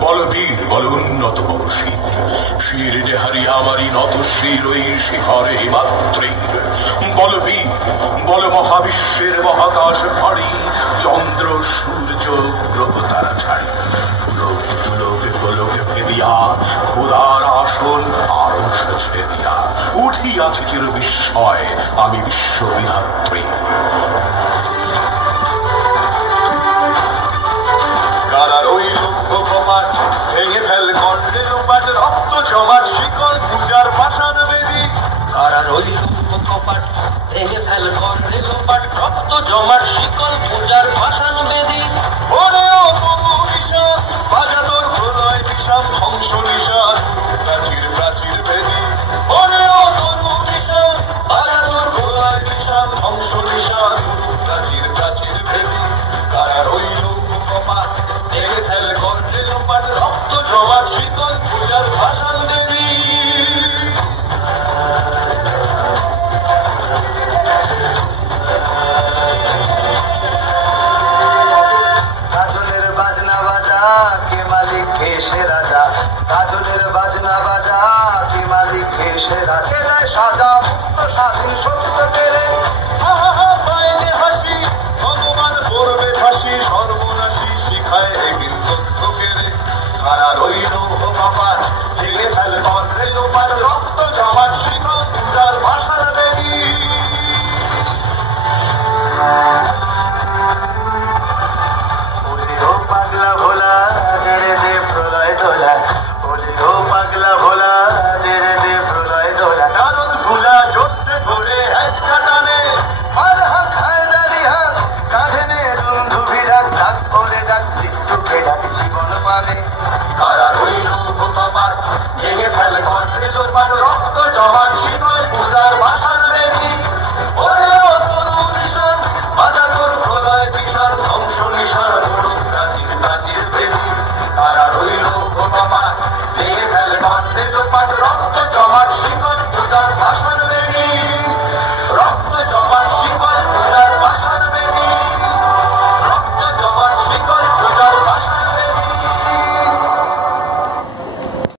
বলবীর বল উন্নত বংশীর শির নেহারি আমারই নত শির ওই শিখরে মাত্রীর বলবীর বল মহাবিশ্বের মহাকাশ ভারী চন্দ্র সূর্য গ্রহ তারা ছাড়ি পুলক তুলক গোলক ভেদিয়া খোদার আসন আরশ ছেদিয়া উঠিয়াছে চির বিস্ময় আমি বিশ্ববিধাত্রী কারার ওই লৌহ কপাট ভেঙে ফেল কণ্ঠে লোপাট রক্ত জমাট শিকল পূজার পাষাণ বেদী কারার ওই লৌহ কপাট ভেঙে ফেল কণ্ঠে লোপাট রক্ত জমাট শিকল পূজার পাষাণ বেদী ওরে ও তনু নিশান বাজা তোর প্রলয় বিষাম ধ্বংস নিশান প্রাচীর প্রাচীর বেদী ওরে ও তনু নিশান বাজা তোর প্রলয় বিষাম ধ্বংস নিশান প্রাচীর প্রাচীর বেদী কারার ওই লৌহ কপাট ভেঙে ফেল কণ্ঠে লোপাট রক্ত জমাট শীতল পূজার ভাষাণ দেবী কাজলের বাজনা বাজা কে মালিক কে সে রাজা কাজলের বাজনা বাজা কে মালিক কে সে রাজা দেয় সাজা মুক্ত স্বাধীন সত্য কেড়ে পায় যে হাসি ভগবান করবে ফাঁসি সর্বনাশী শিখায় তথ্য কেড়ে কারা রইল কপাট ভেঙে ফেল কণ্ঠে লোপাট রক্ত জমাট শিকল পূজার ভাষাণ বেদী পাগলা ভোলা দেরে দে প্রলয় দোলা ওরে ও পাগলা ভোলা দেরে দে প্রলয় দোলা নারদ গুলা জোরসে ধরে হ্যাচকা টানে আর হাত হায়দারি হাত কাঁধে নে দুন্ধুভি ডাক ডাক করে ডাক মৃত্যুকে ডাক জীবন মানে কারা রইল কপাট ভেঙে ফেল কণ্ঠে লোপাট রক্ত জমা